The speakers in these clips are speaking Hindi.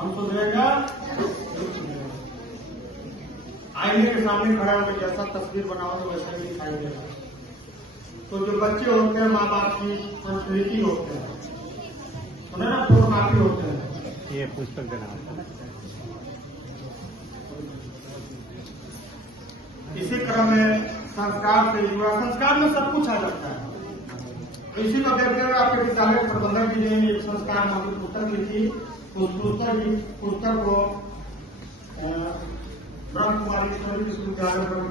हम सुधरेगा। आईने के सामने खड़ा होकर जैसा तस्वीर बनाओ तो वैसा ही दिखाई देगा। तो जो बच्चे होते हैं, माँ बाप की संस्कृति होते हैं, सुने ना, फोटोकॉपी होते हैं। ये पुस्तक देना इसी क्रम में संस्कार से जुड़ा, संस्कार में सब कुछ आ जाता है। तो इसी को देखते हुए आपके विद्यालय प्रबंधक जी ने एक संस्कार नामक पुस्तक लिखी। उस पुस्तक को ब्रह्म कुमारी विश्वविद्यालय भेंट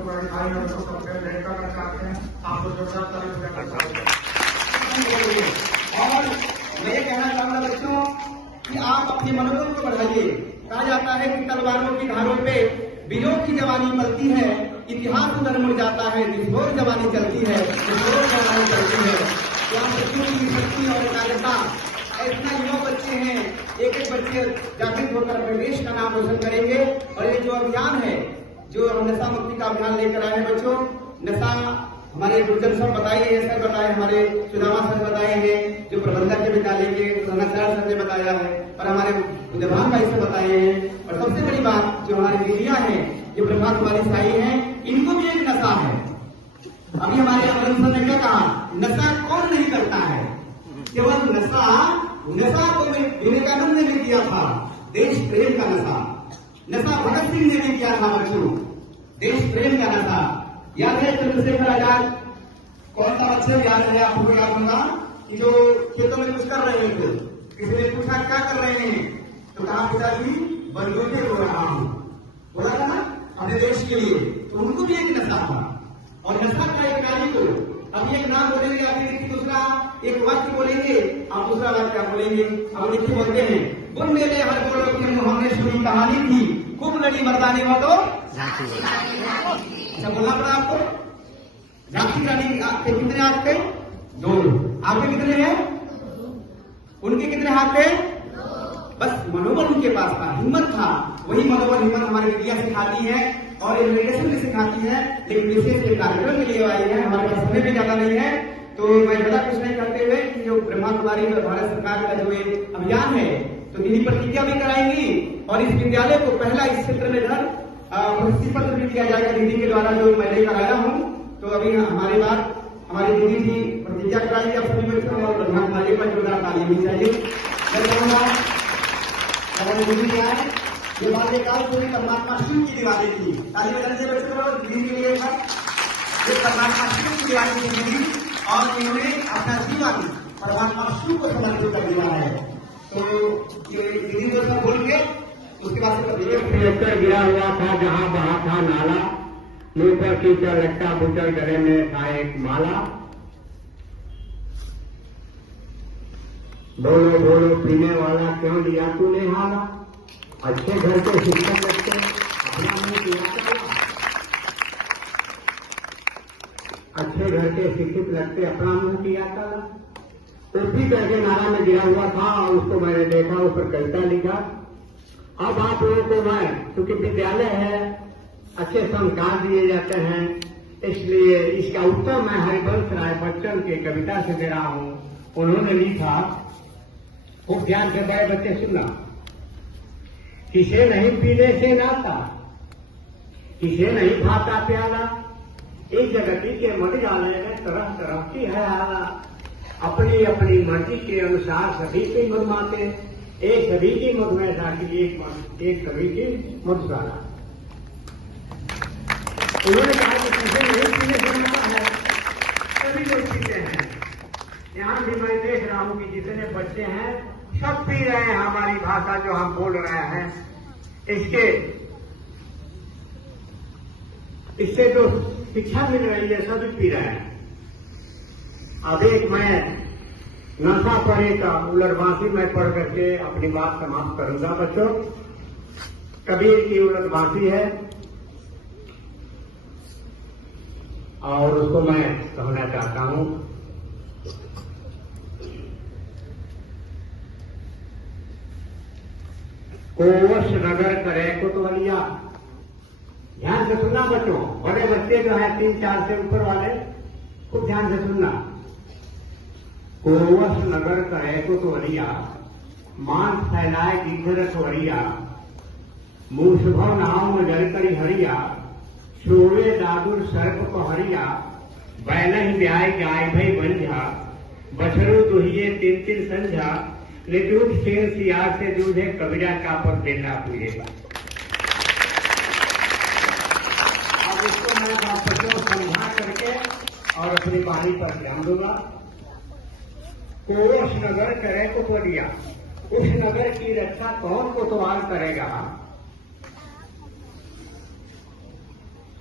करना चाहते हैं। आप लोग और मैं ये कहना चाहूंगा बच्चों कि आप अपने मनोबल को बढ़ाइए। कहा जाता है कि तलवारों की धारों पे वीरों की जवानी पलती है, इतिहास उधर मुड़ जाता है, निष्ठोर जवानी चलती है, निष्ठोर जवानी चलती है। यहाँ बच्चों की शक्ति और एकाग्रता, इतना युवा बच्चे हैं, एक एक बच्चे जागृत होकर अपने देश का नाम रोशन करेंगे। और ये जो अभियान है, जो हम नशा मुक्ति का अभियान लेकर आए हैं बच्चों, नशा हमारे गुरुजन सर बताए हैं, सर बताए, हमारे सुदामा सर बताए हैं, जो प्रबंधक के विद्यालय के रंगाचार्य सर ने बताया है, और हमारे उदयभान भाई से बताए हैं। और सबसे बड़ी बात जो हमारी दीदियां हैं, जो ब्रह्मा कुमारी साई हैं, इनको भी एक नशा है। अभी हमारे अमृत सर ने क्या कहा, नशा कौन नहीं करता है, केवल नशा तो विवेकानंद ने भी किया था, देश प्रेम का नशा। नशा भगत सिंह ने भी किया था बच्चों, देश प्रेम का नशा। याद है चंद्रशेखर आजाद, कौन सा बच्चे याद है आपको? याद होगा कि जो खेतों में कुछ कर रहे थे, किसी ने पूछा क्या कर रहे हैं, तो कहा पिताजी बंदूकें रो रहा हूं, बोला था ना, अपने देश के लिए। तो उनको भी एक नशा था। और नशा का एक कार्य को अभी एक नाम बोलेंगे, अभी दूसरा एक वाक्य बोलेंगे, आप दूसरा वाक्य आप बोलेंगे। अब लिखी बोलते हैं, गुण मेले हर बोलो के हमने सुनी कहानी थी, खूब लड़ी मर्दानी हो तो अच्छा बोलना पड़ा आपको। झांसी रानी आपके कितने हाथ थे? 2। आपके कितने हैं? उनके कितने हाथ थे? बस मनोबल उनके पास था, हिम्मत था। वही मनोबल हिम्मत हमारी विद्या सिखाती है और मेडिटेशन भी सिखाती है। लेकिन विशेष एक कार्यक्रम के लिए आई है, हमारे पास समय भी ज्यादा नहीं है, तो मैं ज्यादा कुछ नहीं करते हुए कि जो ब्रह्मा कुमारी भारत सरकार का जो एक अभियान है, तो दीदी प्रतिज्ञा भी कराएंगी और इस विद्यालय को पहला इस क्षेत्र में धन प्रशस्ति पत्र भी दिया जाएगा दीदी के द्वारा, जो मैं लेकर आया हूँ। तो अभी हमारे बाद हमारी दीदी जी प्रतिज्ञा कराइए आप सभी बच्चों, और ब्रह्मा कुमारी पर जोरदार ताली भी चाहिए। मैं कहूँगा हमारी दीदी क्या है, ये बाल्यकाल पूरी परमात्मा शिव की दिवाली थी। ताली बजाने से बच्चों दीदी के लिए ये परमात्मा शिव की दिवाली थी और इन्होंने अपना जीवन परमात्मा शिव को समर्पित कर दिया है। तो ये दीदी को सब बोल के उसके बाद ट्रैक्टर गिरा हुआ था, जहाँ बहा था नाला, मुंह पर कीचड़ लट्टा बुचड़, गले में था एक माला। बोलो बोलो पीने वाला क्यों लिया तूने हाला, अच्छे घर के शिक्षक बच्चे अपना मुंह किया काला, अच्छे घर के शिक्षित लगते अपना मुंह किया काला। उसी करके नाला में गिरा हुआ था और उसको मैंने देखा, उस पर कविता लिखा। अब आप लोगों को मैं, क्योंकि विद्यालय है, अच्छे संस्कार दिए जाते हैं, इसलिए इसका उत्तर मैं हरिवंश राय बच्चन की कविता से दे रहा हूं। उन्होंने लिखा, खूब ध्यान से बड़े बच्चे सुनना। किसे नहीं पीने से नाता, किसे नहीं खाता प्याला, इस जगती के मर जाने में तरह तरह की है हाला। अपनी अपनी मर्जी के अनुसार सभी की मधुमाते, एक सभी की मधुमेधा की, एक सभी की मधुशाला। उन्होंने कहा कि किसे नहीं पीने से नाता है, सभी लोग पीते हैं। यहाँ भी मैं देख रहा हूँ कि जितने बच्चे हैं सब पी रहे हैं हमारी भाषा जो हम बोल रहे हैं। इससे जो शिक्षा मिल रही है सभी पी रहे हैं। अब एक मैं नशा पढ़े का उलटबांसी मैं पढ़ करके अपनी बात समाप्त करूंगा बच्चों। कबीर की उलटबांसी है और उसको मैं कहना चाहता हूं। कोवश नगर करे कोतवालिया, ध्यान से सुनना बच्चों, बड़े बच्चे जो है 3-4 से ऊपर वाले खूब ध्यान से सुनना। कोवश नगर करे कोतवालिया, मान फैलाए गीधर रखवरिया, मूसभव नाव में जल करी हरिया, सोवे दादुर सर्प पहरिया, बैलह ब्याय गाय भई बंझा, बछरू दुहिए तीन तीन संझा, निटूट शेर सियार से जूझे कबीरा का पर देना पूजे। अब इसको मैं वापसों समझा करके और अपनी बारी पर ध्यान दूंगा। कोष नगर करे को बोलिया, उस नगर की रक्षा कौन कोतवाल करेगा।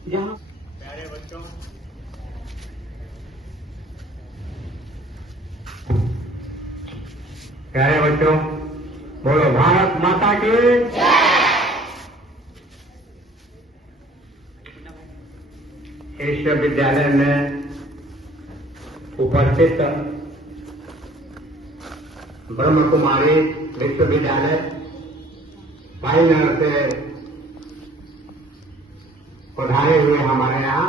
जहाँ प्यारे बच्चों, बोलो भारत माता की विश्वविद्यालय में उपस्थित ब्रह्म कुमारी विश्वविद्यालय फाइनल से पधारे हुए हमारे यहाँ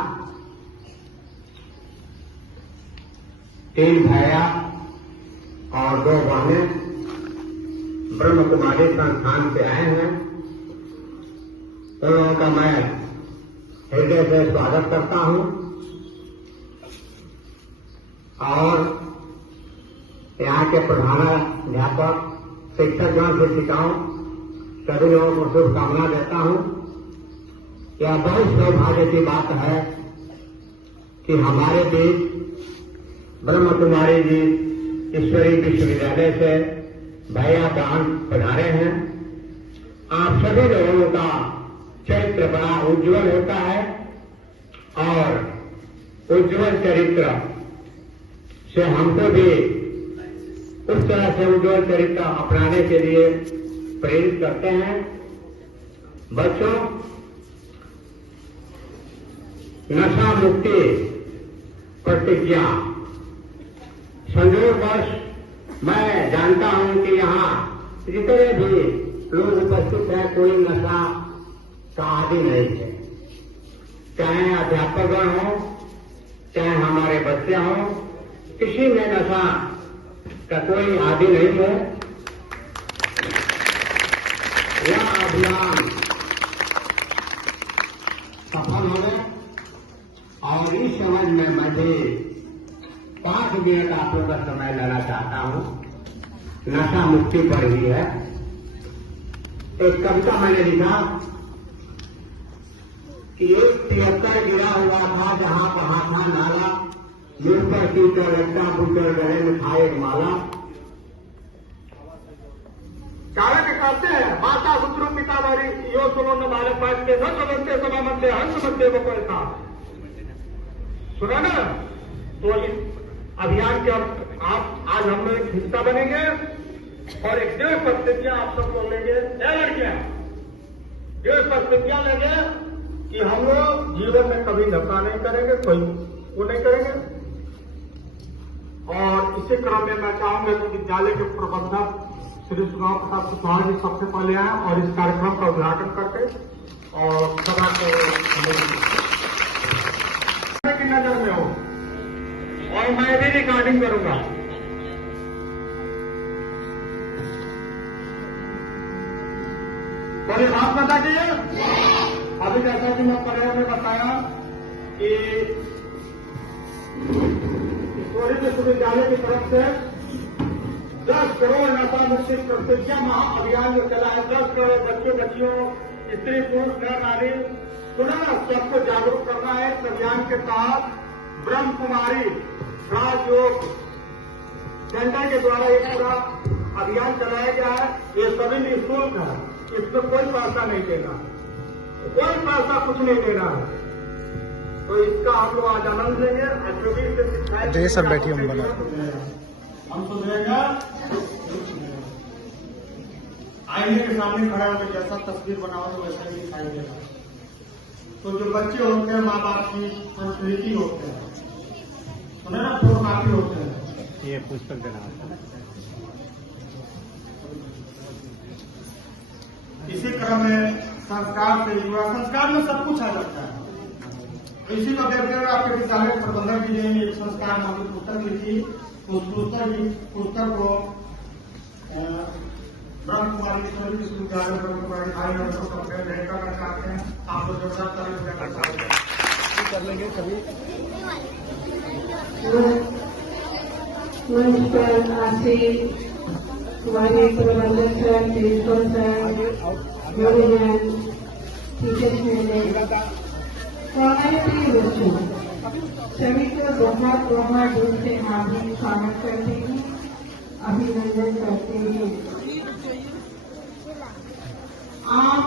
3 भैया और 2 बहनें ब्रह्म कुमारी संस्थान से आए हैं। उन लोगों का मैं हृदय से स्वागत करता हूं और यहाँ के प्रधानाध्यापक, शिक्षकगण, शिक्षिकाओं सभी लोगों को शुभकामना देता हूं। यह बहुत सौभाग्य की बात है कि हमारे बीच ब्रह्म कुमारी जी ईश्वरी विश्वविद्यालय से भैया प्राण पधारे हैं। आप सभी लोगों का चरित्र बड़ा उज्जवल होता है और उज्जवल चरित्र से हमको भी उस तरह से उज्जवल चरित्र अपनाने के लिए प्रेरित करते हैं। बच्चों, नशा मुक्ति प्रतिज्ञा संयोगवश मैं जानता हूं कि यहाँ जितने भी लोग उपस्थित हैं कोई नशा का आदि नहीं है। चाहे अध्यापकगण हो, चाहे हमारे बच्चे हों, किसी में नशा का कोई आदि नहीं है। यह अभियान सफल हो और इस समझ में मुझे 5 मिनट आप लोगों का समय लेना चाहता हूं। नशा मुक्ति पर ही है। एक कविता मैंने लिखा कि एक 73 गिरा हुआ था जहां कहा था नाला, मुंह पर कीचड़ लगता बुचड़ गले में था एक माला। चाणक्य कहते हैं माता पुत्र पिता वारी यो सुनो न बालक पाठते न समझते सभा मध्य हंस मध्य वो था। सुना ना? तो इस अभियान के आप आज हम लोग एक हिस्सा बनेंगे और एक 1.5 प्रतिज्ञा आप सबको लेंगे। लड़कियां 1.5 प्रतिज्ञा लेंगे कि हम लोग जीवन में कभी नशा नहीं करेंगे, कोई वो नहीं करेंगे। और इसी क्रम में मैं चाहूंगा कि विद्यालय के प्रबंधक श्री सुगाव प्रसाद कुशवाहा जी सबसे पहले आए और इस कार्यक्रम का उद्घाटन करके और सभा को की नजर में हो और मैं भी रिकॉर्डिंग करूंगा। बड़ी बात बता दीजिए। अभी जैसा कि मैं पहले में बताया कि ईश्वरी विश्वविद्यालय की तरफ से 10 करोड़ नशा मुक्ति प्रतिज्ञा महाअभियान जो चला है, 10 करोड़ बच्चों बच्चियों, स्त्री पुरुष नर नारी सुना सबको जागरूक करना है। इस अभियान के तहत ब्रह्म कुमारी राजयोग सेंटर के द्वारा एक पूरा अभियान चलाया गया है। ये सभी निःशुल्क है, इसमें कोई पैसा नहीं देना, कोई पैसा कुछ नहीं देना है। तो इसका हम लोग आज आनंद लेंगे। अश्वनी से सिखाए सब बैठिए हम बना हम सुनेगा आईने के सामने खड़ा होकर जैसा तस्वीर बनाओ तो वैसा ही दिखाई देगा। तो जो बच्चे होते हैं माँ बाप की संस्कृति होते हैं, सुने ना, फोन काफी होते हैं। ये पुस्तक देना इसी क्रम में संस्कार से युवा संस्कार में सब कुछ आ जाता है। इसी को देखते हुए आपके विद्यालय प्रबंधक जी ने एक संस्कार नामक पुस्तक लिखी। उस पुस्तक को ब्रह्म कुमारी ईश्वरी विश्वविद्यालय ब्रह्म कुमारी भाई और कंप्लेन भेंट करना चाहते हैं। आपको जोरदार तारीफ कर लेंगे कभी। मंच पर आसीन हमारे प्रबंधक सर, प्रिंसिपल सर, गुरुजन, टीचर्स मैनेज और हमारे प्रिय बच्चों, सभी को बहुत बहुत दिल से हार्दिक स्वागत करते हैं, अभिनंदन करते हैं। आप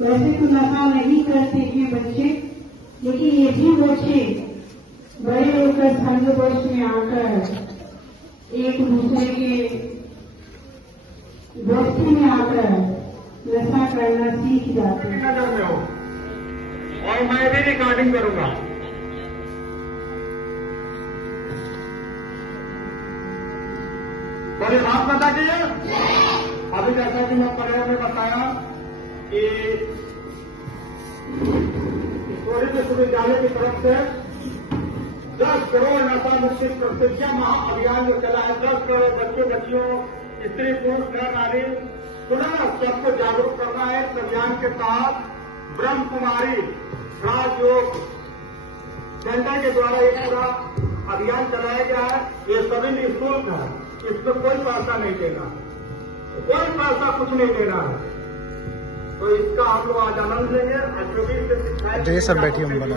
वैसे तो नशा नहीं करते हैं बच्चे, लेकिन ये भी बच्चे बड़े होकर संघर्ष में आकर एक दूसरे के दोस्ती में आकर नशा करना सीख जाते हैं। नजर में हो और मैं भी रिकॉर्डिंग करूंगा। बड़े बात बता कीजिए। अभी जैसा कि मैं पहले में बताया कि ईश्वरी विश्वविद्यालय की तरफ से 10 करोड़ नशा मुक्ति प्रतिज्ञा महाअभियान जो चला है, 10 करोड़ बच्चे बच्चियों, स्त्री पुरुष नर नारी पुनः सबको जागरूक करना है। इस अभियान के तहत ब्रह्म कुमारी राजयोग सेंटर के द्वारा एक पूरा अभियान चलाया गया है। ये सभी निःशुल्क है, इसमें कोई पैसा नहीं देना, कोई पैसा कुछ नहीं देना है। तो इसका हम लोग आज आनंद लेंगे। 24 से 27 सर बैठिए हम बना